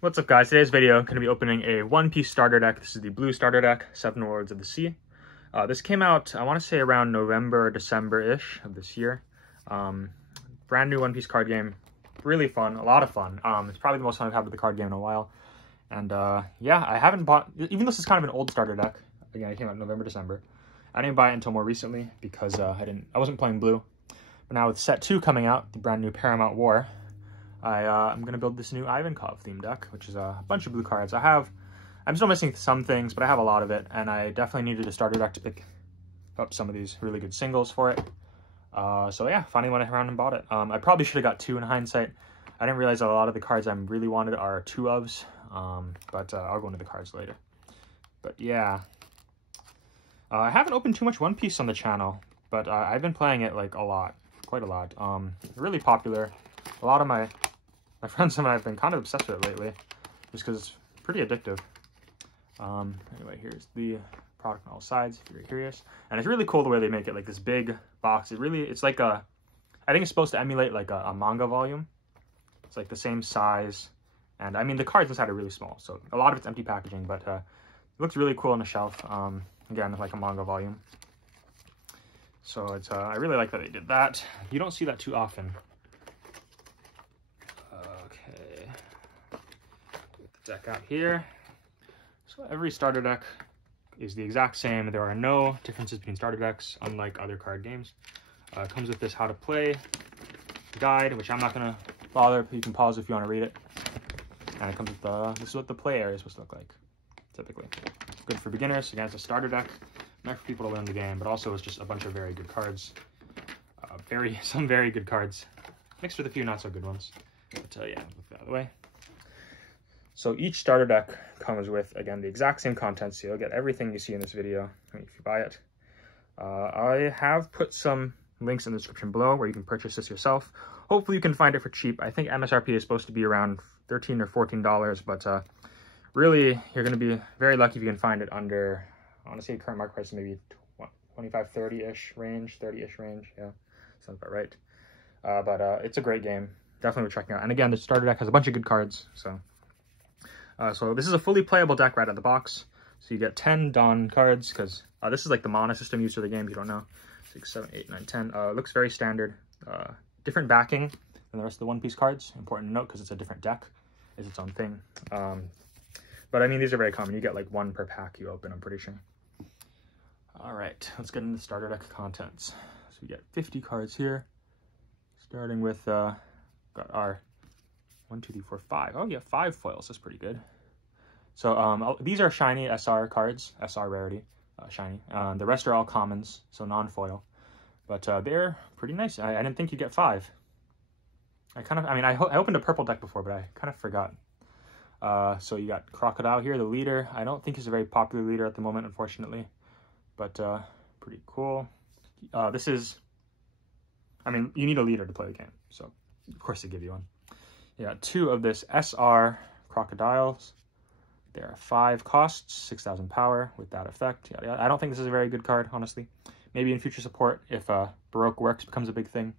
What's up, guys? Today's video, I'm going to be opening a one-piece starter deck. This is the blue starter deck, 7 Warlords of the Sea. This came out, I want to say, around November, December-ish of this year. Brand new one-piece card game. Really fun, a lot of fun. It's probably the most fun I've had with the card game in a while. And yeah, I haven't bought, even though this is kind of an old starter deck, again, it came out in November, December. I didn't buy it until more recently because I wasn't playing blue. But now with set 2 coming out, the brand new Paramount War, I'm going to build this new Ivankov theme deck, which is a bunch of blue cards. I'm still missing some things, but I have a lot of it, and I definitely needed a starter deck to pick up some of these really good singles for it. So yeah, finally went around and bought it. I probably should have got 2 in hindsight. I didn't realize that a lot of the cards I really wanted are 2-ofs, but I'll go into the cards later. But yeah, I haven't opened too much One Piece on the channel, but I've been playing it like a lot, quite a lot. Really popular. A lot of my friends and I have been kind of obsessed with it lately, just because it's pretty addictive. Anyway, here's the product on all sides, if you're curious. And it's really cool the way they make it, like this big box. It's like I think it's supposed to emulate like a manga volume. It's like the same size. And I mean, the cards inside are really small, so a lot of it's empty packaging, but it looks really cool on the shelf. Again, like a manga volume. So it's I really like that they did that. You don't see that too often. Okay, get the deck out here. So every starter deck is the exact same. There are no differences between starter decks, unlike other card games. It comes with this how to play guide, which I'm not going to bother, but you can pause if you want to read it. And it comes with this is what the play area is supposed to look like, typically. Good for beginners. Again, it's a starter deck, not for people to learn the game, but also it's just a bunch of very good cards. Some very good cards, mixed with a few not so good ones. But yeah, move that out of the way. So each starter deck comes with, again, the exact same contents. So you'll get everything you see in this video if you buy it. I have put some links in the description below where you can purchase this yourself. Hopefully you can find it for cheap. I think MSRP is supposed to be around $13 or $14, but really you're going to be very lucky if you can find it under, I want to say current market price, maybe 25, 30-ish range, 30-ish range. Yeah, sounds about right. But it's a great game. Definitely worth checking out. And again, the starter deck has a bunch of good cards. So this is a fully playable deck right out of the box. So you get 10 Dawn cards, because this is like the mana system used for the game, if you don't know. 6, 7, 8, 9, 10. Looks very standard. Different backing than the rest of the One Piece cards. Important to note, because it's a different deck. It's its own thing. But I mean, these are very common. You get like 1 per pack you open, I'm pretty sure. All right, let's get into the starter deck contents. So we get 50 cards here. Starting with, got our 1, 2, 3, 4, 5. Oh, yeah, 5 foils. That's pretty good. So these are shiny SR cards, SR rarity, shiny. The rest are all commons, so non-foil. But they're pretty nice. I didn't think you'd get 5. I opened a purple deck before, but I kind of forgot. So you got Crocodile here, the leader. I don't think he's a very popular leader at the moment, unfortunately. But pretty cool. This is, I mean, you need a leader to play the game. So, of course, they give you one. You got 2 of this SR Crocodiles. There are 5 costs, 6,000 power with that effect. Yeah, I don't think this is a very good card, honestly. Maybe in future support if Baroque Works becomes a big thing.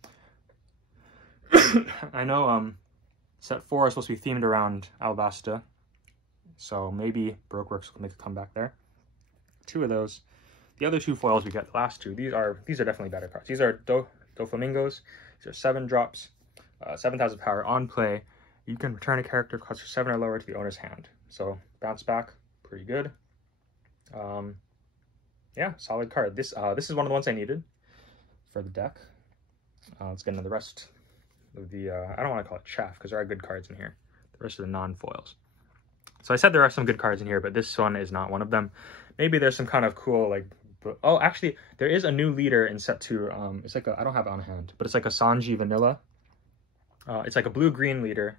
I know set 4 is supposed to be themed around Alabasta, so maybe Baroque Works will make a comeback there. 2 of those. The other 2 foils we get, the last 2, these are definitely better cards. These are Doflamingos. These are 7 drops, 7,000 power on play. You can return a character cost 7 or lower to the owner's hand. So bounce back, pretty good. Yeah, solid card. This is one of the ones I needed for the deck. Let's get into the rest of the, I don't want to call it chaff, because there are good cards in here. The rest of the non-foils. So I said there are some good cards in here, but this one is not one of them. Maybe there's some kind of cool, like, oh, actually, there is a new leader in set 2. It's like I don't have it on hand, but it's like a Sanji vanilla. It's like a blue-green leader.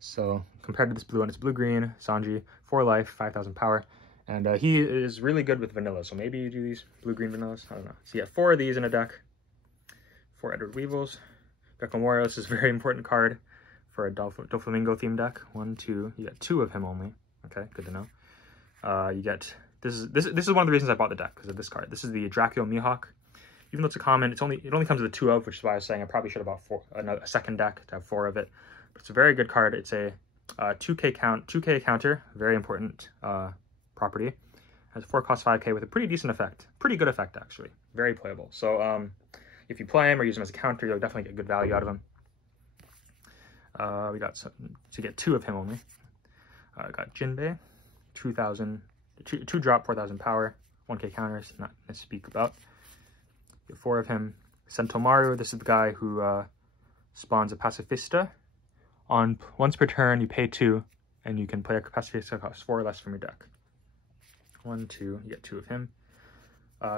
So compared to this blue one, it's blue-green, Sanji, 4 life, 5,000 power. And he is really good with vanilla, so maybe you do these blue-green vanillas. I don't know. So you get 4 of these in a deck. 4 Edward Weevils. Gecko Warrior, this is a very important card for a Doflamingo theme deck. 1, 2, you get 2 of him only. Okay, good to know. You get, this is one of the reasons I bought the deck, because of this card. This is the Dracula Mihawk. Even though it's a common, it only comes with a 2 of, which is why I was saying I probably should have bought a second deck to have 4 of it. But it's a very good card. It's a 2K counter, very important property. Has 4 cost 5K with a pretty decent effect. Pretty good effect, actually. Very playable. So if you play him or use him as a counter, you'll definitely get good value out of him. We got some, to get 2 of him only. Got Jinbei, 2,000, 2 drop, 4,000 power, 1K counters, not to speak about. Get 4 of him. Sentomaru, this is the guy who spawns a Pacifista. Once per turn, you pay 2, and you can play a Pacifista that costs 4 or less from your deck. 1, 2, you get 2 of him.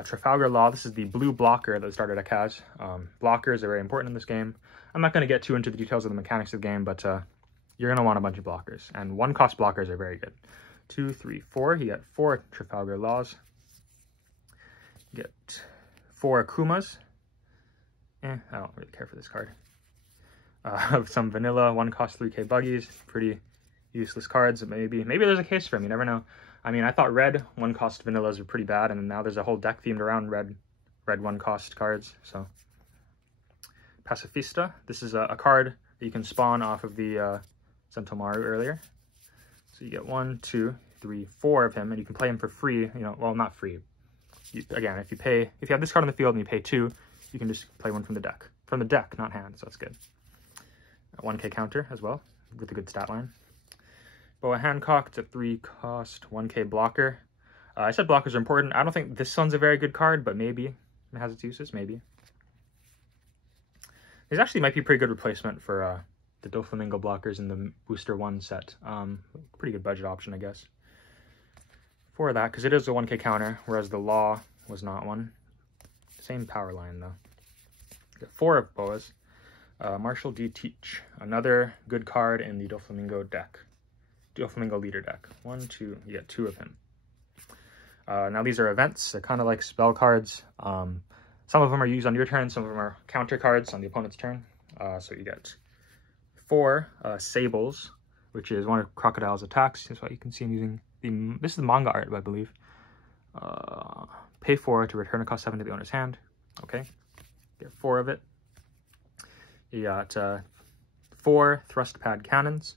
Trafalgar Law, this is the blue blocker that the starter deck has. Blockers are very important in this game. I'm not going to get too into the details of the mechanics of the game, but you're going to want a bunch of blockers. And 1 cost blockers are very good. 2, 3, 4, you get 4 Trafalgar Laws. You get 4 Akumas. I don't really care for this card. Some vanilla 1 cost 3K buggies. Pretty useless cards. Maybe there's a case for them, you never know. I mean, I thought red 1 cost vanillas were pretty bad, and now there's a whole deck themed around red 1 cost cards. So Pacifista, this is a card that you can spawn off of the Sentomaru earlier. So you get 1, 2, 3, 4 of him, and you can play him for free. You know, well, not free. Again, if you have this card on the field and you pay 2, you can just play 1 from the deck. From the deck, not hand, so that's good. A 1K counter as well, with a good stat line. Boa Hancock, it's a 3 cost, 1K blocker. I said blockers are important. I don't think this one's a very good card, but maybe it has its uses, maybe. These actually might be a pretty good replacement for the Doflamingo blockers in the Booster 1 set. Pretty good budget option, I guess. For that, because it is a 1K counter, whereas the Law was not one. Same power line, though. Get 4 of Boas. Marshall D. Teach, another good card in the Doflamingo deck. Doflamingo leader deck. 1, 2, you get 2 of him. Now these are events. They're kind of like spell cards. Some of them are used on your turn. Some of them are counter cards on the opponent's turn. So you get 4 Sables, which is one of Crocodile's attacks. That's why you can see him using this is the manga art, I believe. Pay 4 to return a cost 7 to the owner's hand. Okay, get 4 of it. You got 4 thrust pad cannons.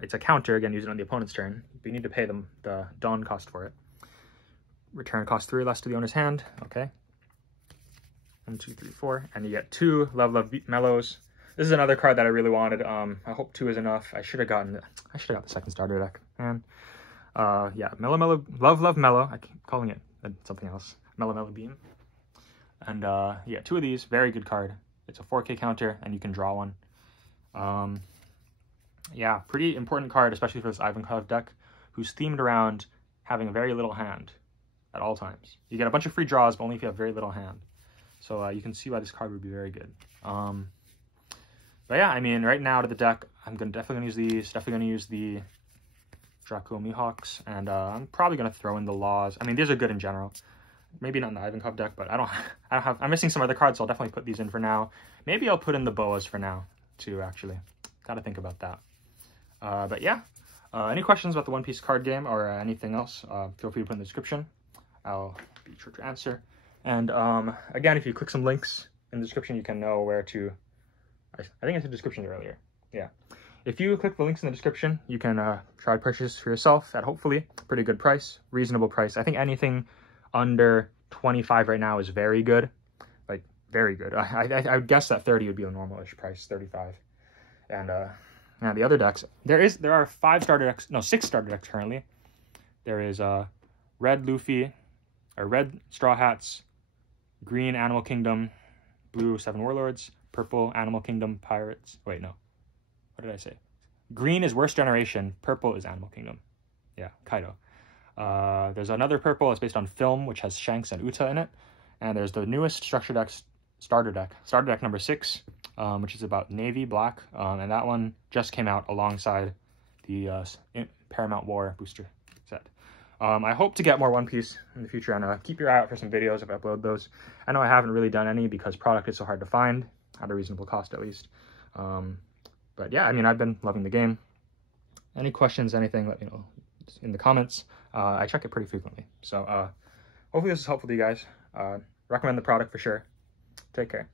It's a counter, again, used on the opponent's turn. But you need to pay them the Dawn cost for it. Return cost 3 or less to the owner's hand. Okay. 1, 2, 3, 4. And you get 2 Love Love Mellows. This is another card that I really wanted. I hope 2 is enough. I should have got the second starter deck, man. Yeah, Mellow, Love Love Mellow. I keep calling it something else. Mellow Beam. And yeah, 2 of these, very good card. It's a 4K counter, and you can draw one. Yeah, pretty important card, especially for this Ivankov deck, who's themed around having very little hand at all times. You get a bunch of free draws, but only if you have very little hand. So you can see why this card would be very good. But yeah, I mean, right now to the deck, I'm definitely going to use these. Definitely going to use the Draco Mihawks, and I'm probably going to throw in the Laws. I mean, these are good in general. Maybe not in the Ivankov deck, but I'm missing some other cards, so I'll definitely put these in for now. Maybe I'll put in the Boas for now, too, actually. Gotta think about that. But yeah, any questions about the One Piece card game or anything else, feel free to put in the description. I'll be sure to answer. And again, if you click some links in the description, you can know where to... I think it's in the description earlier. Yeah. If you click the links in the description, you can try to purchase for yourself at hopefully a pretty good price, reasonable price. I think anything under 25 right now is very good. Like, very good. I would guess that 30 would be a normal-ish price, 35. And now the other decks, there are 6 starter decks currently. There is red Luffy, or red Straw Hats, green Animal Kingdom, blue 7 Warlords, purple Animal Kingdom Pirates. Wait, no. What did I say? Green is Worst Generation, purple is Animal Kingdom. Yeah, Kaido. There's another purple that's based on Film, which has Shanks and Uta in it. And there's the newest starter deck number 6, which is about Navy Black. And that one just came out alongside the Paramount War booster set. I hope to get more One Piece in the future, and keep your eye out for some videos if I upload those. I know I haven't really done any because product is so hard to find, at a reasonable cost at least. But yeah, I mean, I've been loving the game. Any questions, anything, let me know in the comments. I check it pretty frequently. So hopefully this is helpful to you guys. Recommend the product for sure. Take care.